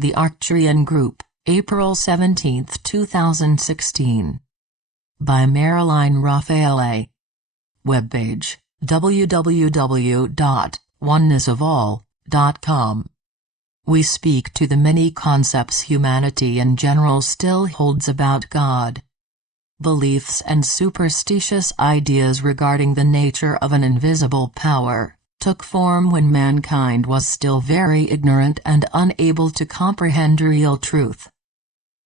The Arcturian Group, April 17, 2016. By Marilyn Raffaele. Webpage, www.onenessofall.com. We speak to the many concepts humanity in general still holds about God. Beliefs and superstitious ideas regarding the nature of an invisible power took form when mankind was still very ignorant and unable to comprehend real truth.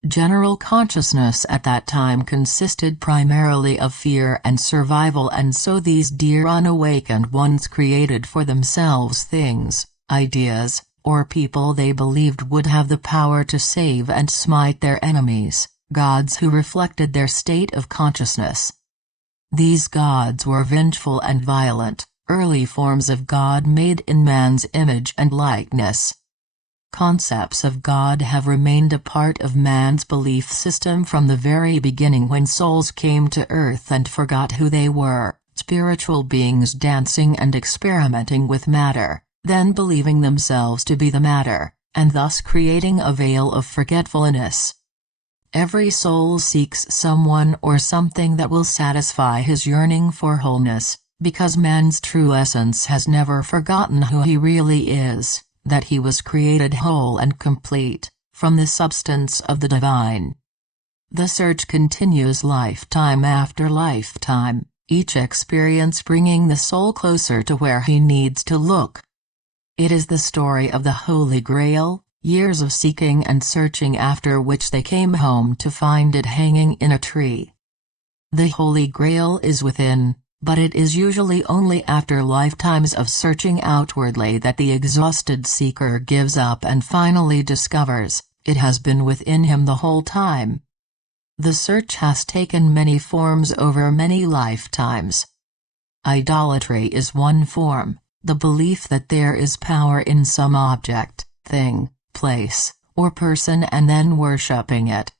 General consciousness at that time consisted primarily of fear and survival, and so these dear unawakened ones created for themselves things, ideas, or people they believed would have the power to save and smite their enemies, gods who reflected their state of consciousness. These gods were vengeful and violent, early forms of God made in man's image and likeness. Concepts of God have remained a part of man's belief system from the very beginning, when souls came to Earth and forgot who they were, spiritual beings dancing and experimenting with matter, then believing themselves to be the matter, and thus creating a veil of forgetfulness. Every soul seeks someone or something that will satisfy his yearning for wholeness, because man's true essence has never forgotten who he really is, that he was created whole and complete, from the substance of the divine. The search continues lifetime after lifetime, each experience bringing the soul closer to where he needs to look. It is the story of the Holy Grail, years of seeking and searching after which they came home to find it hanging in a tree. The Holy Grail is within, but it is usually only after lifetimes of searching outwardly that the exhausted seeker gives up and finally discovers it has been within him the whole time. The search has taken many forms over many lifetimes. Idolatry is one form, the belief that there is power in some object, thing, place, or person, and then worshipping it.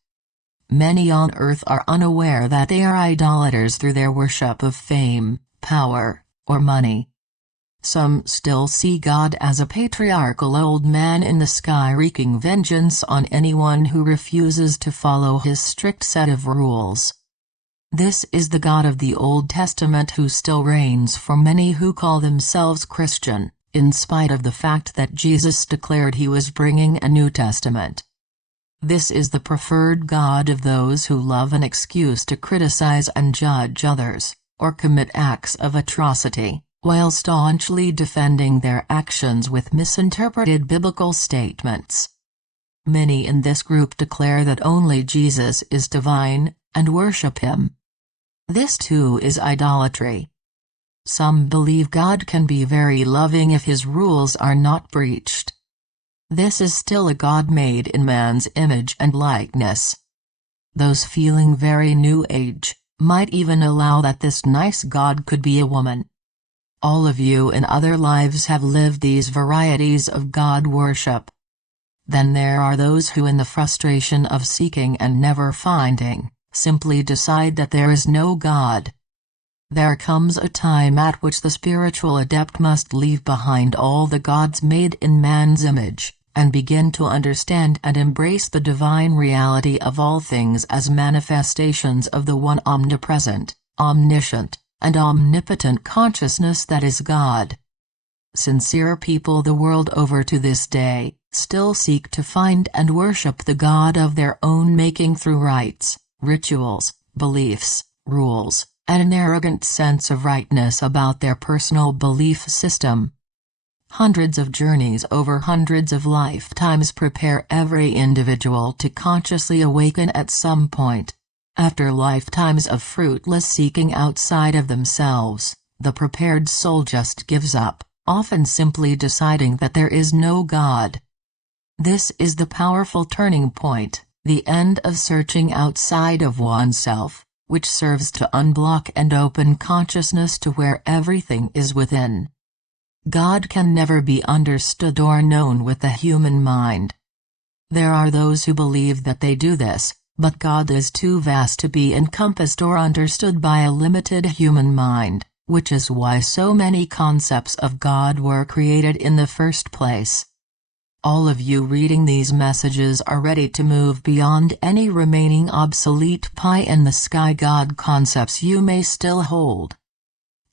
Many on earth are unaware that they are idolaters through their worship of fame, power, or money. Some still see God as a patriarchal old man in the sky wreaking vengeance on anyone who refuses to follow his strict set of rules. This is the God of the Old Testament who still reigns for many who call themselves Christian, in spite of the fact that Jesus declared he was bringing a New Testament. This is the preferred God of those who love an excuse to criticize and judge others, or commit acts of atrocity, while staunchly defending their actions with misinterpreted biblical statements. Many in this group declare that only Jesus is divine, and worship him. This too is idolatry. Some believe God can be very loving if his rules are not breached. This is still a God made in man's image and likeness. Those feeling very New Age might even allow that this nice God could be a woman. All of you in other lives have lived these varieties of God worship. Then there are those who, in the frustration of seeking and never finding, simply decide that there is no God. There comes a time at which the spiritual adept must leave behind all the gods made in man's image, and begin to understand and embrace the divine reality of all things as manifestations of the one omnipresent, omniscient, and omnipotent consciousness that is God. Sincere people the world over to this day still seek to find and worship the God of their own making through rites, rituals, beliefs, rules, and an arrogant sense of rightness about their personal belief system. Hundreds of journeys over hundreds of lifetimes prepare every individual to consciously awaken at some point. After lifetimes of fruitless seeking outside of themselves, the prepared soul just gives up, often simply deciding that there is no God. This is the powerful turning point, the end of searching outside of oneself, which serves to unblock and open consciousness to where everything is within. God can never be understood or known with the human mind. There are those who believe that they do this, but God is too vast to be encompassed or understood by a limited human mind, which is why so many concepts of God were created in the first place. All of you reading these messages are ready to move beyond any remaining obsolete pie-in-the-sky God concepts you may still hold.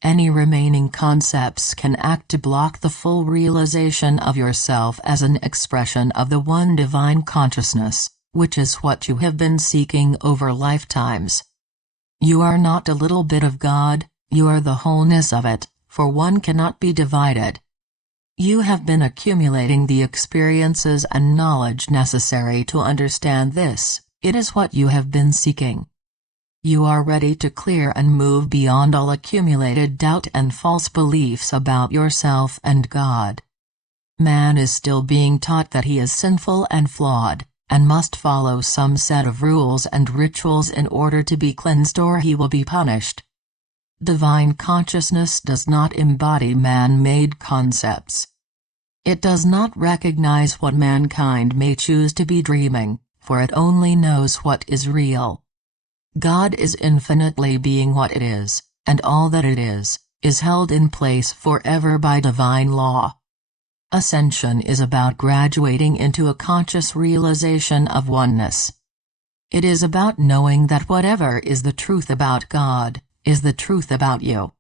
Any remaining concepts can act to block the full realization of yourself as an expression of the one divine consciousness, which is what you have been seeking over lifetimes. You are not a little bit of God, you are the wholeness of it, for one cannot be divided. You have been accumulating the experiences and knowledge necessary to understand this, it is what you have been seeking. You are ready to clear and move beyond all accumulated doubt and false beliefs about yourself and God. Man is still being taught that he is sinful and flawed, and must follow some set of rules and rituals in order to be cleansed or he will be punished. Divine consciousness does not embody man-made concepts. It does not recognize what mankind may choose to be dreaming, for it only knows what is real. God is infinitely being what it is, and all that it is held in place forever by divine law. Ascension is about graduating into a conscious realization of oneness. It is about knowing that whatever is the truth about God is the truth about you.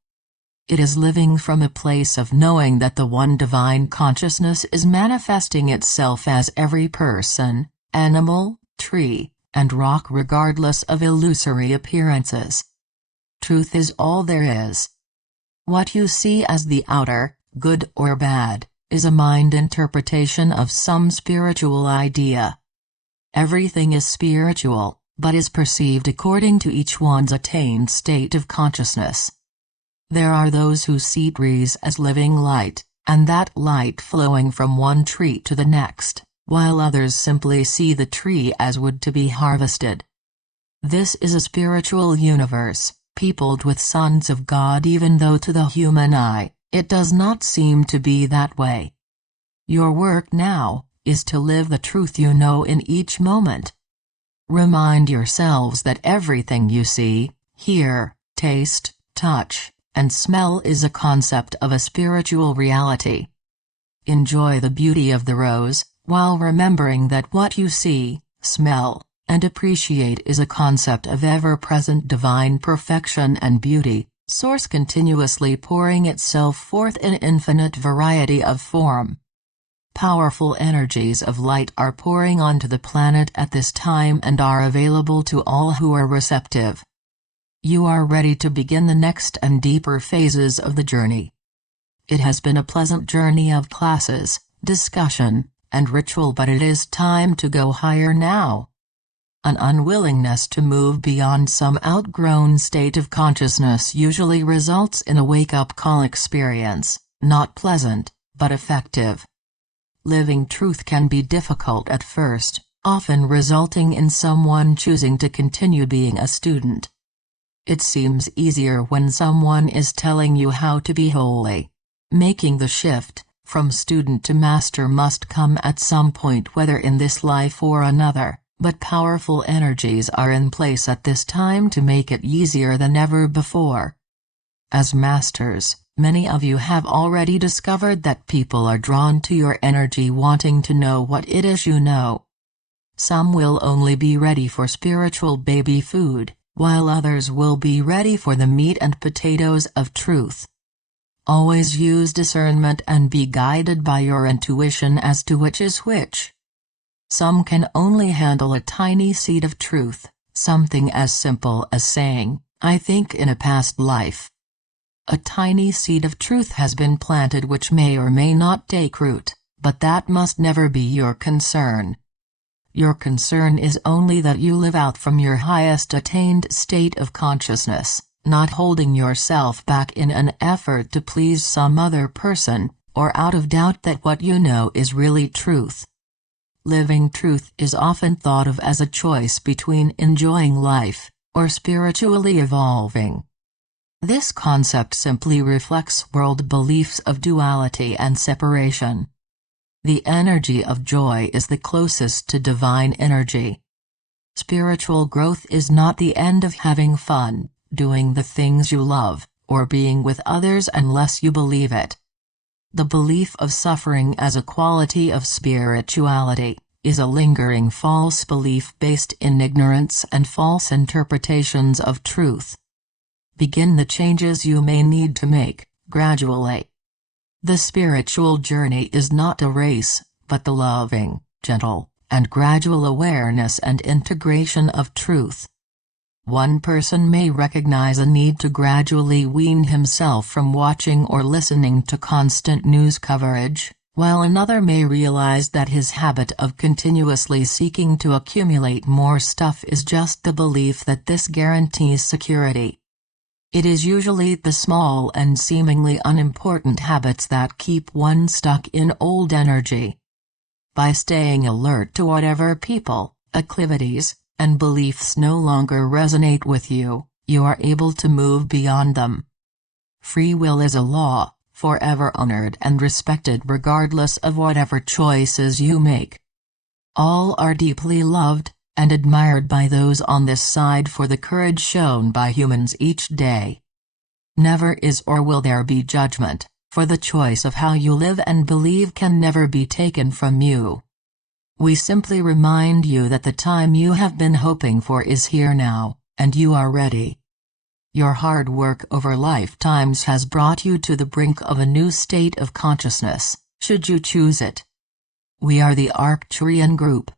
It is living from a place of knowing that the one divine consciousness is manifesting itself as every person, animal, tree, and rock regardless of illusory appearances. Truth is all there is. What you see as the outer, good or bad, is a mind interpretation of some spiritual idea. Everything is spiritual, but is perceived according to each one's attained state of consciousness. There are those who see trees as living light, and that light flowing from one tree to the next, while others simply see the tree as wood to be harvested. This is a spiritual universe, peopled with sons of God, even though to the human eye, it does not seem to be that way. Your work now is to live the truth you know in each moment. Remind yourselves that everything you see, hear, taste, touch, and smell is a concept of a spiritual reality. Enjoy the beauty of the rose, while remembering that what you see, smell, and appreciate is a concept of ever-present divine perfection and beauty, source continuously pouring itself forth in infinite variety of form. Powerful energies of light are pouring onto the planet at this time and are available to all who are receptive. You are ready to begin the next and deeper phases of the journey. It has been a pleasant journey of classes, discussion, and ritual, but it is time to go higher now. An unwillingness to move beyond some outgrown state of consciousness usually results in a wake-up call experience, not pleasant, but effective. Living truth can be difficult at first, often resulting in someone choosing to continue being a student. It seems easier when someone is telling you how to be holy. Making the shift from student to master must come at some point, whether in this life or another, but powerful energies are in place at this time to make it easier than ever before. As masters, many of you have already discovered that people are drawn to your energy, wanting to know what it is you know. Some will only be ready for spiritual baby food, while others will be ready for the meat and potatoes of truth. Always use discernment and be guided by your intuition as to which is which. Some can only handle a tiny seed of truth, something as simple as saying, "I think in a past life." A tiny seed of truth has been planted which may or may not take root, but that must never be your concern. Your concern is only that you live out from your highest attained state of consciousness, not holding yourself back in an effort to please some other person, or out of doubt that what you know is really truth. Living truth is often thought of as a choice between enjoying life, or spiritually evolving. This concept simply reflects world beliefs of duality and separation. The energy of joy is the closest to divine energy. Spiritual growth is not the end of having fun, doing the things you love, or being with others unless you believe it. The belief of suffering as a quality of spirituality is a lingering false belief based in ignorance and false interpretations of truth. Begin the changes you may need to make, gradually. The spiritual journey is not a race, but the loving, gentle, and gradual awareness and integration of truth. One person may recognize a need to gradually wean himself from watching or listening to constant news coverage, while another may realize that his habit of continuously seeking to accumulate more stuff is just the belief that this guarantees security. It is usually the small and seemingly unimportant habits that keep one stuck in old energy. By staying alert to whatever people, acclivities, and beliefs no longer resonate with you, you are able to move beyond them. Free will is a law, forever honored and respected regardless of whatever choices you make. All are deeply loved and admired by those on this side for the courage shown by humans each day. Never is or will there be judgment, for the choice of how you live and believe can never be taken from you. We simply remind you that the time you have been hoping for is here now, and you are ready. Your hard work over lifetimes has brought you to the brink of a new state of consciousness, should you choose it. We are the Arcturian group,